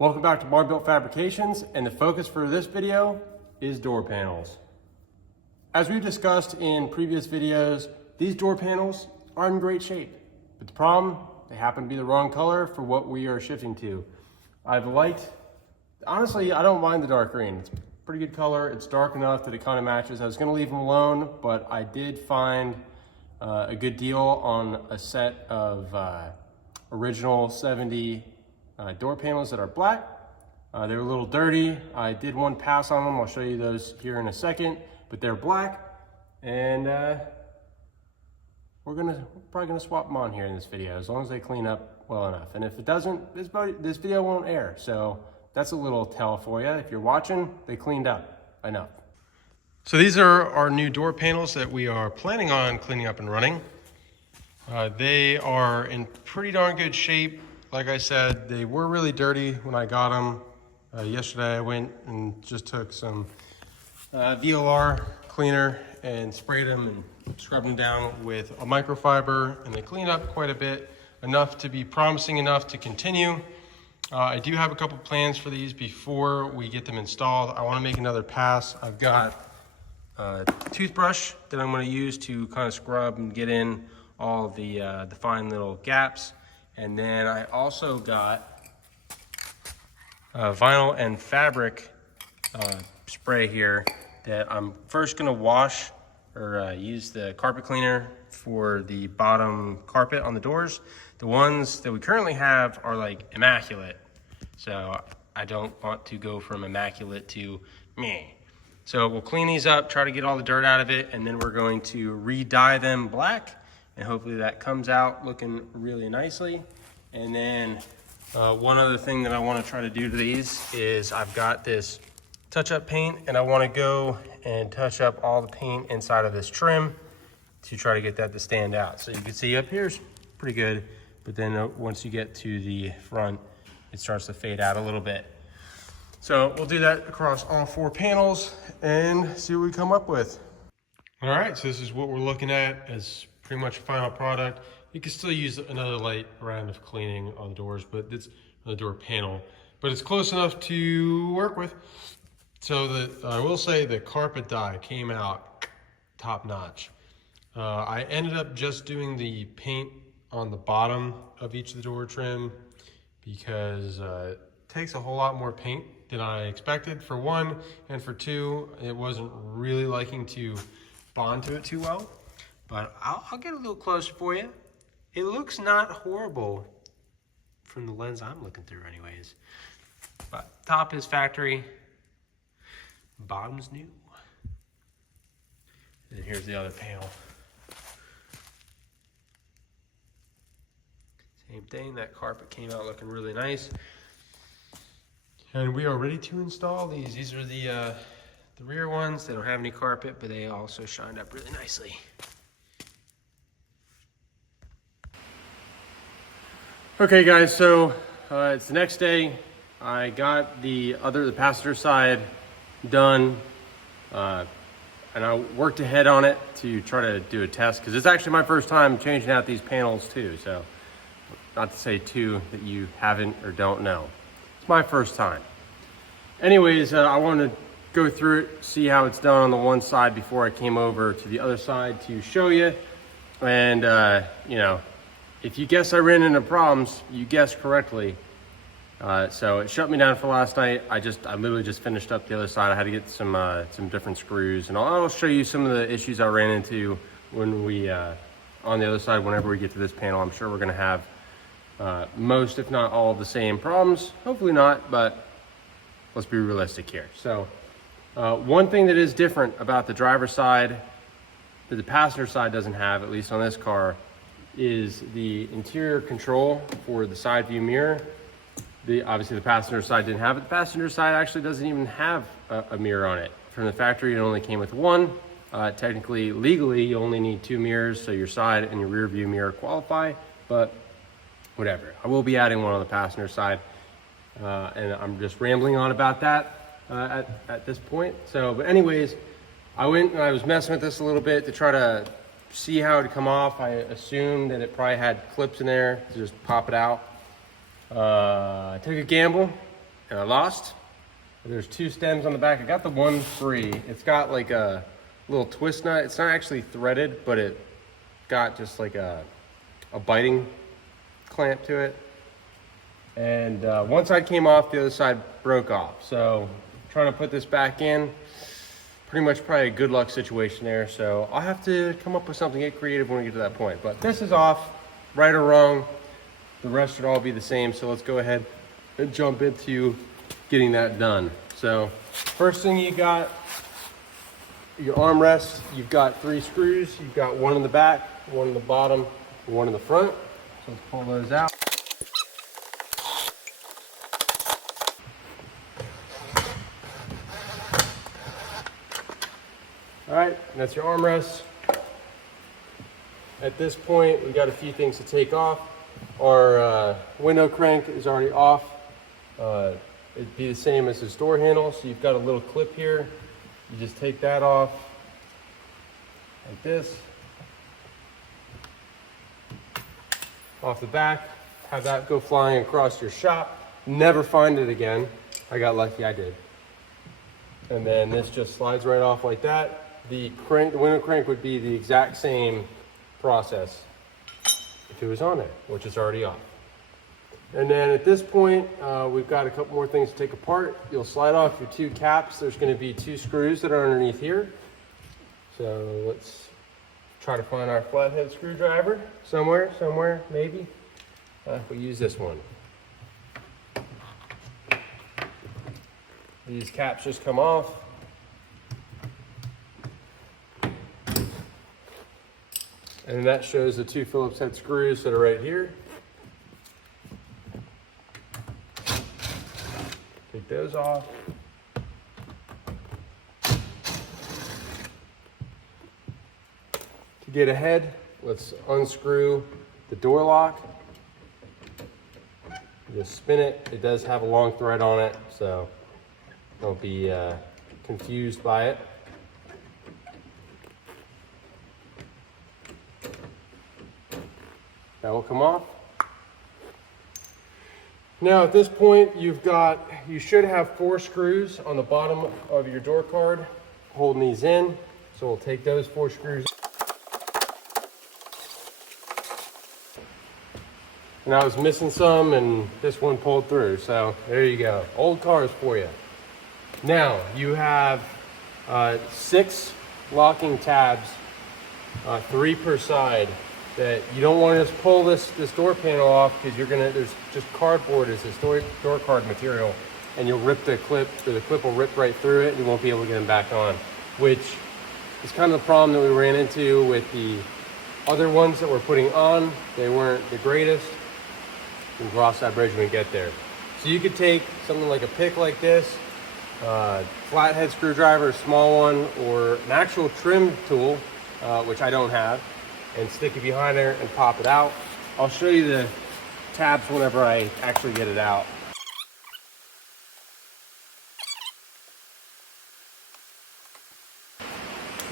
Welcome back to BarnBuilt Fabrications, and the focus for this video is door panels. As we've discussed in previous videos, these door panels are in great shape, but the problem, they happen to be the wrong color for what we are shifting to. Honestly, I don't mind the dark green. It's a pretty good color. It's dark enough that it kind of matches. I was gonna leave them alone, but I did find a good deal on a set of original 70 door panels that are black. They were a little dirty. I did one pass on them. I'll show you those here in a second, but they're black, and we're probably gonna swap them on here in this video as long as they clean up well enough. And if it doesn't, this video won't air. So that's a little tell for you. If you're watching, they cleaned up enough. So these are our new door panels that we are planning on cleaning up and running. They are in pretty darn good shape. Like I said, they were really dirty when I got them. Yesterday I went and just took some VLR cleaner and sprayed them and scrubbed them down with a microfiber, and they cleaned up quite a bit, enough to be promising enough to continue. I do have a couple plans for these before we get them installed. I want to make another pass. I've got a toothbrush that I'm going to use to kind of scrub and get in all the fine little gaps. And then I also got vinyl and fabric spray here that I'm first gonna wash or use the carpet cleaner for the bottom carpet on the doors. The ones that we currently have are like immaculate. So I don't want to go from immaculate to meh. So we'll clean these up, try to get all the dirt out of it, and then we're going to re-dye them black. And hopefully that comes out looking really nicely. And then one other thing that I want to try to do to these is I've got this touch-up paint, and I want to go and touch up all the paint inside of this trim to try to get that to stand out. So you can see up here's pretty good, but then once you get to the front, it starts to fade out a little bit. So we'll do that across all 4 panels and see what we come up with. All right, so this is what we're looking at as pretty much a final product. You can still use another light round of cleaning on the doors, but it's on the door panel, but it's close enough to work with. So I will say the carpet dye came out top notch. I ended up just doing the paint on the bottom of each of the door trim because it takes a whole lot more paint than I expected, for one, and for two, it wasn't really liking to bond to it too well. But I'll get a little closer for you. It looks not horrible from the lens I'm looking through anyways. But top is factory, bottom's new. And here's the other panel. Same thing, that carpet came out looking really nice. And we are ready to install these. These are the rear ones. They don't have any carpet, but they also shined up really nicely. Okay guys, so it's the next day. I got the passenger side done, and I worked ahead on it to try to do a test, because it's actually my first time changing out these panels too, so not to say too that you haven't or don't know. It's my first time. Anyways, I wanted to go through it, see how it's done on the one side before I came over to the other side to show you. And you know, if you guess I ran into problems, you guessed correctly. So it shut me down for last night. I literally just finished up the other side. I had to get some different screws, and I'll show you some of the issues I ran into when we on the other side. Whenever we get to this panel, I'm sure we're gonna have most, if not all, of the same problems. Hopefully not, but let's be realistic here. So one thing that is different about the driver's side that the passenger side doesn't have, at least on this car, is the interior control for the side view mirror. Obviously the passenger side didn't have it. The passenger side actually doesn't even have a mirror on it. From the factory, it only came with one. Technically, legally, you only need 2 mirrors, so your side and your rear view mirror qualify, but whatever. I will be adding one on the passenger side, and I'm just rambling on about that at this point. So, but anyways, I went and I was messing with this a little bit to try to see how it would come off. I assumed that it probably had clips in there to just pop it out. I took a gamble, and I lost. There's 2 stems on the back. I got the one free. It's got like a little twist nut. It's not actually threaded, but it got just like a biting clamp to it. And one side came off, the other side broke off. So trying to put this back in, pretty much probably a good luck situation there. So I'll have to come up with something, get creative when we get to that point. But this is off, right or wrong. The rest should all be the same. So let's go ahead and jump into getting that done. So first thing, you got your armrest. You've got 3 screws. You've got one in the back, one in the bottom, and one in the front. So let's pull those out. All right, that's your armrest. At this point, we've got a few things to take off. Our window crank is already off. It'd be the same as this door handle. So you've got a little clip here. You just take that off like this. Off the back, have that go flying across your shop. Never find it again. I got lucky, I did. And then this just slides right off like that. The window crank would be the exact same process if it was on there, which is already off. And then at this point, we've got a couple more things to take apart. You'll slide off your 2 caps. There's going to be 2 screws that are underneath here. So let's try to find our flathead screwdriver somewhere, maybe. We'll use this one. These caps just come off. And that shows the 2 Phillips head screws that are right here. Take those off. To get ahead, let's unscrew the door lock. Just spin it. It does have a long thread on it, so don't be confused by it. That will come off. Now at this point, you should have 4 screws on the bottom of your door card holding these in. So we'll take those 4 screws. And I was missing some, and this one pulled through. So there you go, old cars for you. Now you have 6 locking tabs, 3 per side. That you don't want to just pull this door panel off, because there's just cardboard as this door card material, and you'll rip the clip, or the clip will rip right through it, and you won't be able to get them back on, which is kind of the problem that we ran into with the other ones that we're putting on. They weren't the greatest. We can cross that bridge when we get there. So you could take something like a pick like this, flathead screwdriver, a small one, or an actual trim tool, which I don't have, and stick it behind there and pop it out. I'll show you the tabs whenever I actually get it out.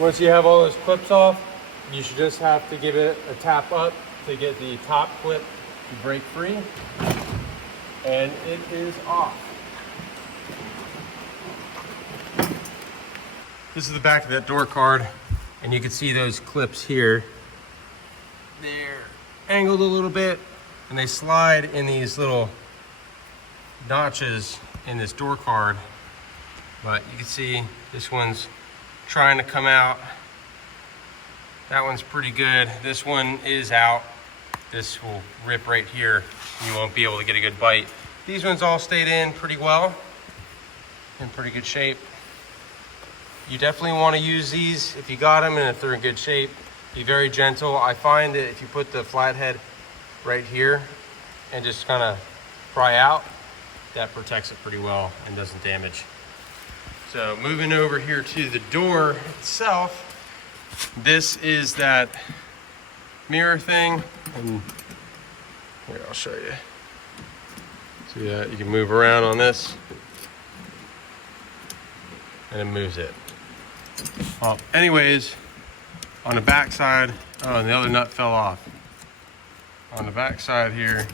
Once you have all those clips off, you should just have to give it a tap up to get the top clip to break free, and it is off. This is the back of that door card, and you can see those clips here. They're angled a little bit, and they slide in these little notches in this door card. But you can see this one's trying to come out. That one's pretty good. This one is out. This will rip right here. You won't be able to get a good bite. These ones all stayed in pretty well, in pretty good shape. You definitely want to use these if you got them and if they're in good shape. Be very gentle. I find that if you put the flathead right here and just kind of pry out, that protects it pretty well and doesn't damage. So moving over here to the door itself, this is that mirror thing, and here, I'll show you. See that? You can move around on this, and it moves it. Well, anyways, on the back side, oh, and the other nut fell off. On the back side here,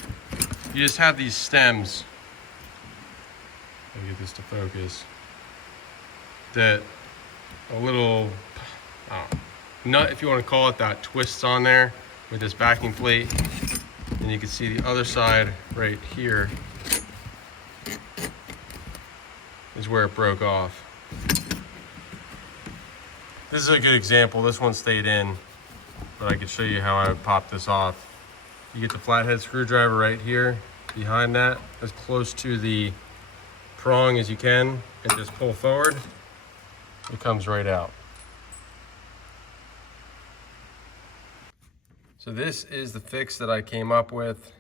you just have these stems Let me get this to focus. That a little nut, if you want to call it that, twists on there with this backing plate. And you can see the other side right here is where it broke off. This is a good example. This one stayed in, but I can show you how I would pop this off. You get the flathead screwdriver right here behind that, as close to the prong as you can, and just pull forward. It comes right out. So this is the fix that I came up with.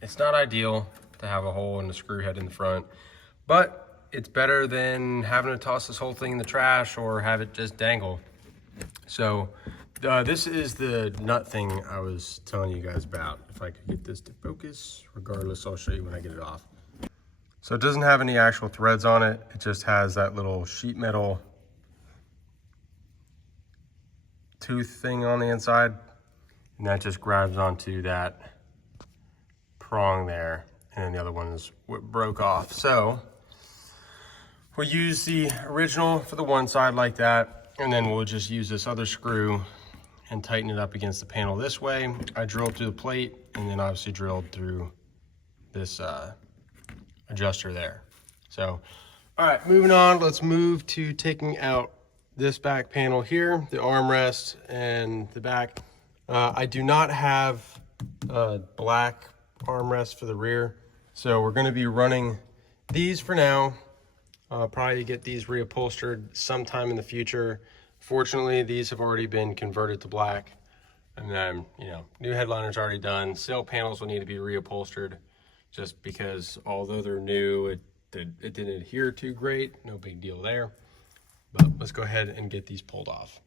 It's not ideal to have a hole in the screw head in the front, but it's better than having to toss this whole thing in the trash or have it just dangle. So this is the nut thing I was telling you guys about. If I could get this to focus, regardless, I'll show you when I get it off. So it doesn't have any actual threads on it. It just has that little sheet metal tooth thing on the inside. And that just grabs onto that prong there. And then the other one is what broke off. So we'll use the original for the one side like that. And then we'll just use this other screw and tighten it up against the panel this way. I drilled through the plate and then obviously drilled through this adjuster there. So, all right, moving on. Let's move to taking out this back panel here, the armrest and the back. I do not have a black armrest for the rear, so we're going to be running these for now. Probably get these reupholstered sometime in the future. Fortunately, these have already been converted to black, and then, you know, new headliner's already done. Sail panels will need to be reupholstered, just because although they're new, it didn't adhere too great. No big deal there. But let's go ahead and get these pulled off.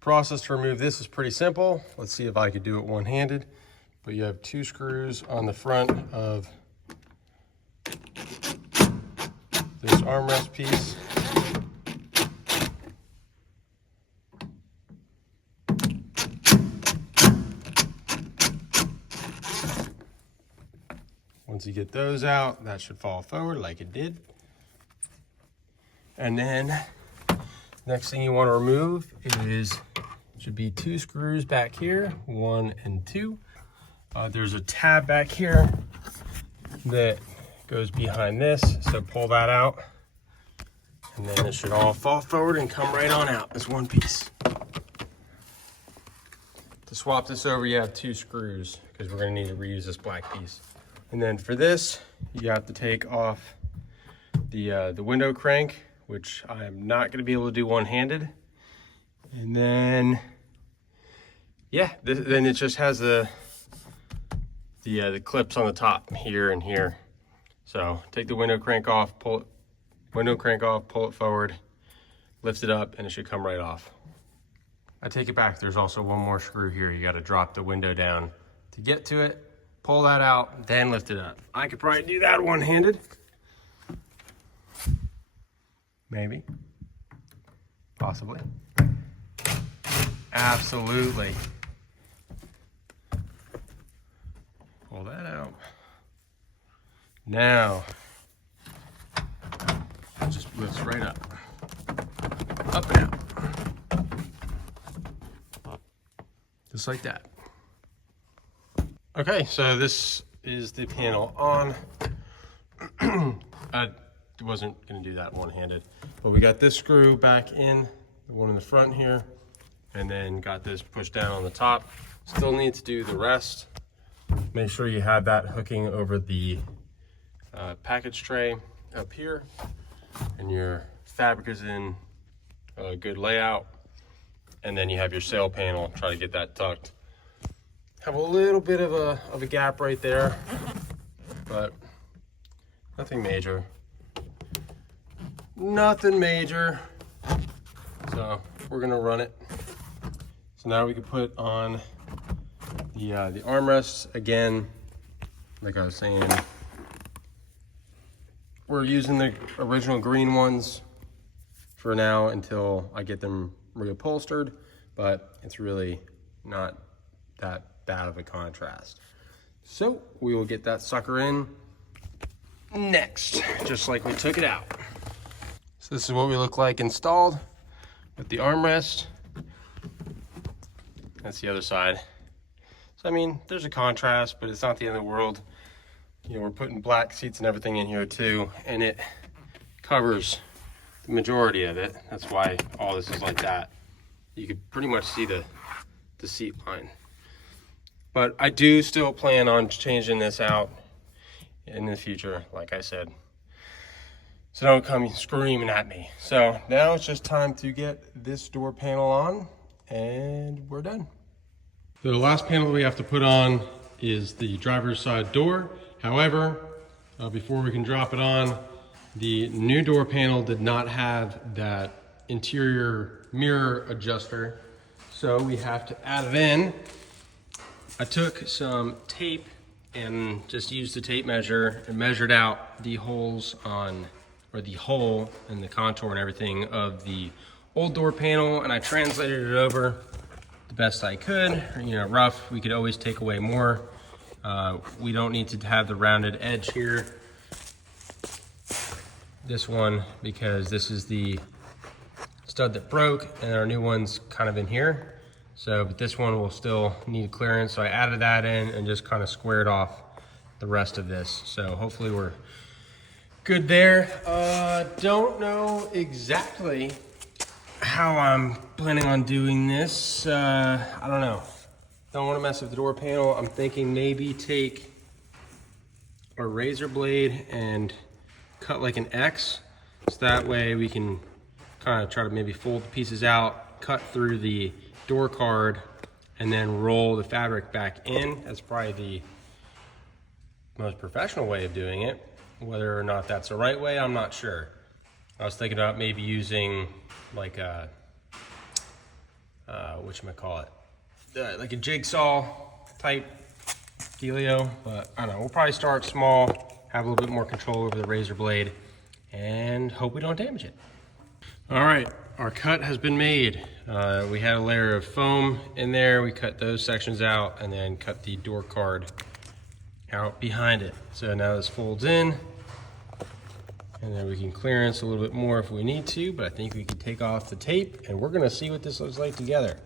Process to remove this is pretty simple. Let's see if I could do it one-handed. But you have two screws on the front of this armrest piece. Once you get those out, that should fall forward like it did. And then next thing you want to remove should be two screws back here, 1 and 2. There's a tab back here that goes behind this, so pull that out, and then it should all fall forward and come right on out as one piece. To swap this over, you have two screws because we're going to need to reuse this black piece. And then for this, you have to take off the window crank, which I am not going to be able to do one-handed. And then, yeah, then it just has the clips on the top here and here. So take the window crank off, pull it forward, lift it up, and it should come right off. I take it back. There's also one more screw here. You got to drop the window down to get to it, pull that out, then lift it up. I could probably do that one-handed. Maybe, possibly, absolutely. Pull that out. Now, it just lifts right up and out, just like that. Okay, so this is the panel on. I wasn't gonna do that one-handed, but we got this screw back in, the one in the front here, and then got this pushed down on the top. Still need to do the rest. Make sure you have that hooking over the package tray up here, and your fabric is in a good layout, and then you have your sail panel. Try to get that tucked. Have a little bit of a gap right there, but nothing major. Nothing major. So we're gonna run it. So now we can put on the armrests again. Like I was saying, we're using the original green ones for now until I get them reupholstered, but it's really not that bad of a contrast. So we will get that sucker in next, just like we took it out. So this is what we look like installed with the armrest. That's the other side. So I mean, there's a contrast, but it's not the end of the world. You know, we're putting black seats and everything in here too, and it covers the majority of it. That's why all this is like that. You could pretty much see the seat line. But I do still plan on changing this out in the future, like I said. So don't come screaming at me. So now it's just time to get this door panel on and we're done. The last panel that we have to put on is the driver's side door. However, before we can drop it on, the new door panel did not have that interior mirror adjuster. So we have to add it in. I took some tape and just used the tape measure and measured out the holes on, or the hole and the contour and everything of the old door panel, and I translated it over the best I could. You know, rough, we could always take away more. We don't need to have the rounded edge here. This one, because this is the stud that broke and our new one's kind of in here. So, but this one will still need clearance. So I added that in and just kind of squared off the rest of this. So hopefully we're good there. Don't know exactly how I'm planning on doing this. I don't know. Don't want to mess with the door panel. I'm thinking maybe take a razor blade and cut like an X. So that way we can kind of try to maybe fold the pieces out, cut through the door card, and then roll the fabric back in. That's probably the most professional way of doing it. Whether or not that's the right way, I'm not sure. I was thinking about maybe using like a, whatchamacallit, like a jigsaw type dealio, but I don't know, we'll probably start small, have a little bit more control over the razor blade, and hope we don't damage it. All right, our cut has been made. We had a layer of foam in there. We cut those sections out and then cut the door card out behind it. So now this folds in, and then we can clearance a little bit more if we need to, but I think we can take off the tape and we're gonna see what this looks like together.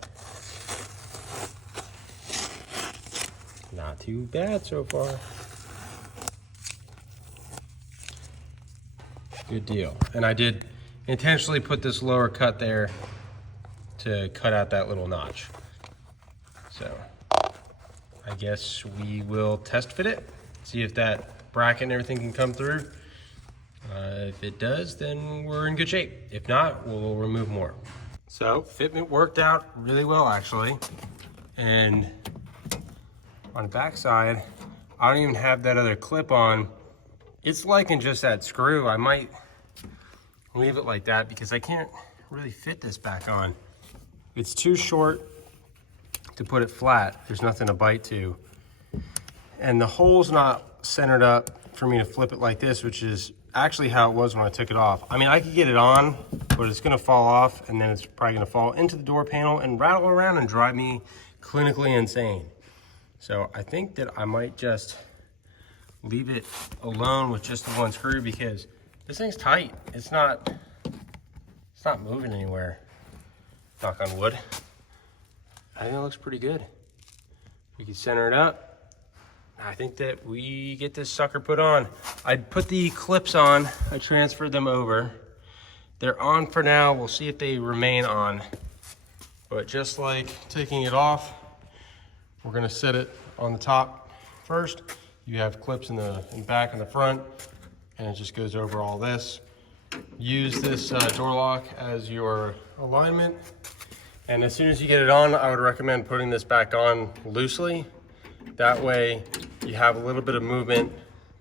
Not too bad so far. Good deal. And I did intentionally put this lower cut there to cut out that little notch. So I guess we will test fit it, see if that bracket and everything can come through. If it does, then we're in good shape. If not, we'll remove more. So fitment worked out really well actually. And on the back side, I don't even have that other clip on. It's liking just that screw. I might leave it like that because I can't really fit this back on. It's too short to put it flat. There's nothing to bite to. And the hole's not centered up for me to flip it like this, which is actually how it was when I took it off. I mean, I could get it on, but it's gonna fall off and then it's probably gonna fall into the door panel and rattle around and drive me clinically insane. So I think that I might just leave it alone with just the one screw because this thing's tight. It's not moving anywhere. Knock on wood. I think it looks pretty good. We can center it up. I think that we get this sucker put on. I put the clips on, I transferred them over. They're on for now. We'll see if they remain on. But just like taking it off, we're gonna set it on the top first. You have clips in the back and the front, and it just goes over all this. Use this door lock as your alignment. And as soon as you get it on, I would recommend putting this back on loosely. That way you have a little bit of movement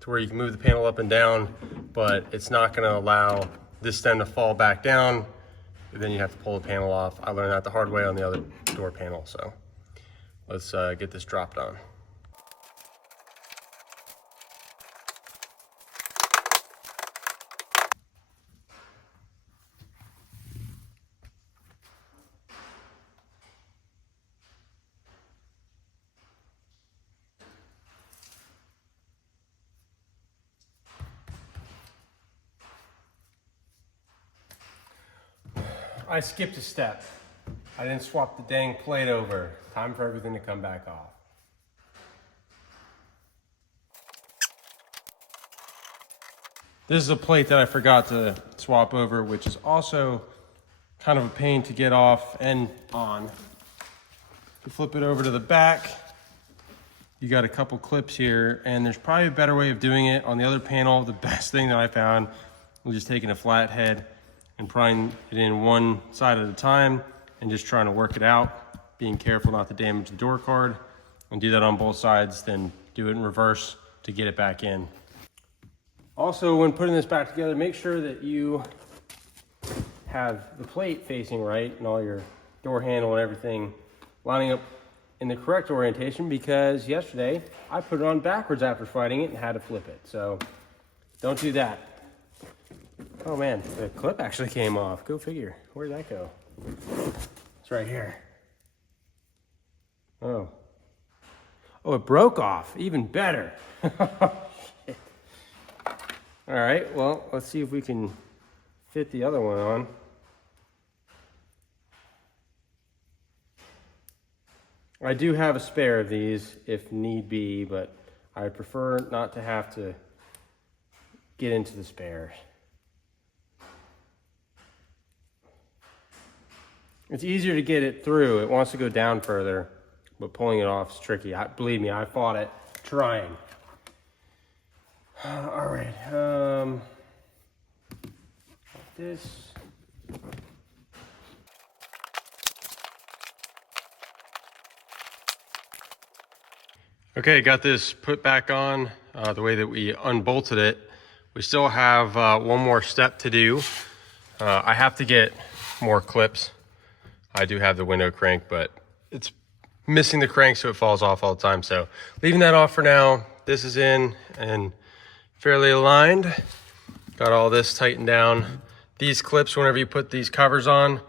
to where you can move the panel up and down, but it's not gonna allow this stem to fall back down. Then you have to pull the panel off. I learned that the hard way on the other door panel, so let's get this dropped on. I skipped a step. I didn't swap the dang plate over. Time for everything to come back off. This is a plate that I forgot to swap over, which is also kind of a pain to get off and on. You flip it over to the back, you got a couple clips here, and there's probably a better way of doing it. On the other panel, the best thing that I found was just taking a flat head and prying it in one side at a time and just trying to work it out, being careful not to damage the door card, and do that on both sides, then do it in reverse to get it back in. Also, when putting this back together, make sure that you have the plate facing right and all your door handle and everything lining up in the correct orientation, because yesterday I put it on backwards after fighting it and had to flip it. So don't do that. Oh man, the clip actually came off. Go figure. Where'd that go? It's right here. Oh, it broke off. Even better. All right, well, let's see if we can fit the other one on. I do have a spare of these if need be, but I prefer not to have to get into the spares. It's easier to get it through. It wants to go down further, but pulling it off is tricky. Believe me, I fought it trying. All right, this. Okay, got this put back on the way that we unbolted it. We still have one more step to do. I have to get more clips. I do have the window crank, but it's missing the crank, so it falls off all the time. So leaving that off for now. This is in and fairly aligned. Got all this tightened down. These clips, whenever you put these covers on,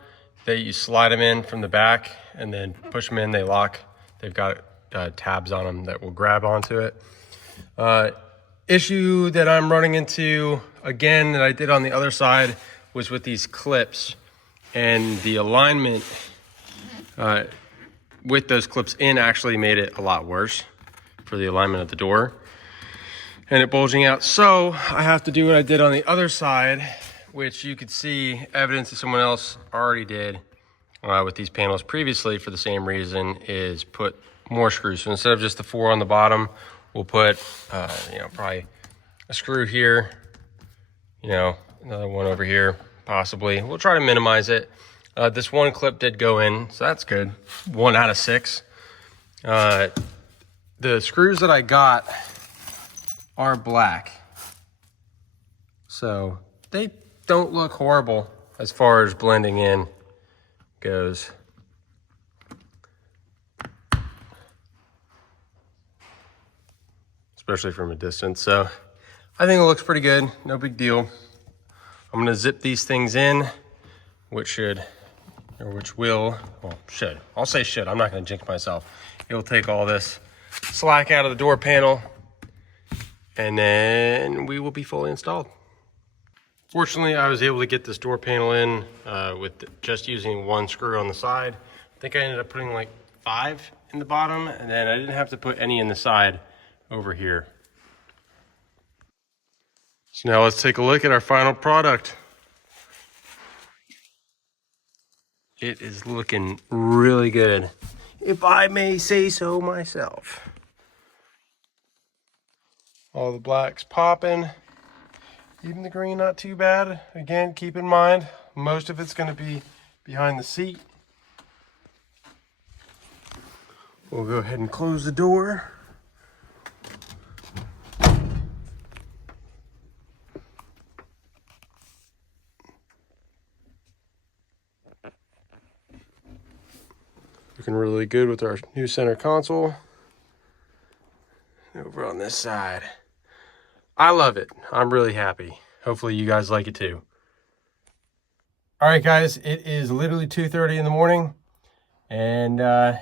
you slide them in from the back and then push them in, they lock. They've got tabs on them that will grab onto it. Issue that I'm running into, again, that I did on the other side, was with these clips, and the alignment with those clips in actually made it a lot worse for the alignment of the door and it bulging out. So I have to do what I did on the other side, which you could see evidence that someone else already did with these panels previously for the same reason, is put more screws. So instead of just the 4 on the bottom, we'll put probably a screw here, another one over here possibly. We'll try to minimize it. This one clip did go in, so that's good. 1 out of 6. The screws that I got are black, so they don't look horrible as far as blending in goes. Especially from a distance. So I think it looks pretty good, no big deal. I'm gonna zip these things in, which will, I'll say should, I'm not gonna jinx myself. It'll take all this slack out of the door panel, and then we will be fully installed. Fortunately, I was able to get this door panel in with just using 1 screw on the side. I think I ended up putting like 5 in the bottom, and then I didn't have to put any in the side over here. So now let's take a look at our final product. It is looking really good, if I may say so myself. All the black's popping. Even the green, not too bad. Again, keep in mind, most of it's going to be behind the seat. We'll go ahead and close the door. Looking really good with our new center console. Over on this side. I love it. I'm really happy. Hopefully you guys like it too. All right, guys, it is literally 2:30 in the morning, and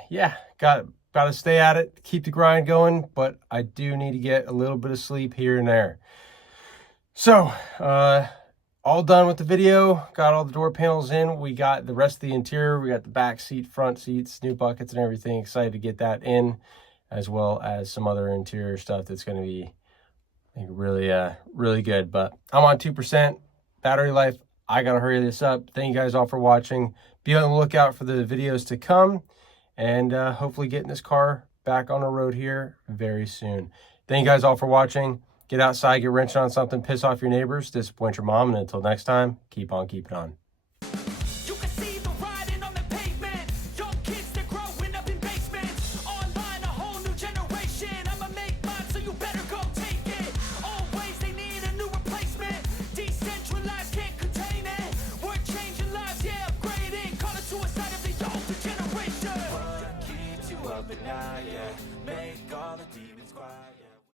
yeah, got to stay at it, keep the grind going, but I do need to get a little bit of sleep here and there. So all done with the video. Got all the door panels in. We got the rest of the interior. We got the back seat, front seats, new buckets and everything. Excited to get that in, as well as some other interior stuff that's going to be, I think, really good. But I'm on 2% battery life. I got to hurry this up. Thank you guys all for watching. Be on the lookout for the videos to come, and hopefully getting this car back on the road here very soon. Thank you guys all for watching. Get outside, get wrenching on something, piss off your neighbors, disappoint your mom, and until next time, keep on keeping on.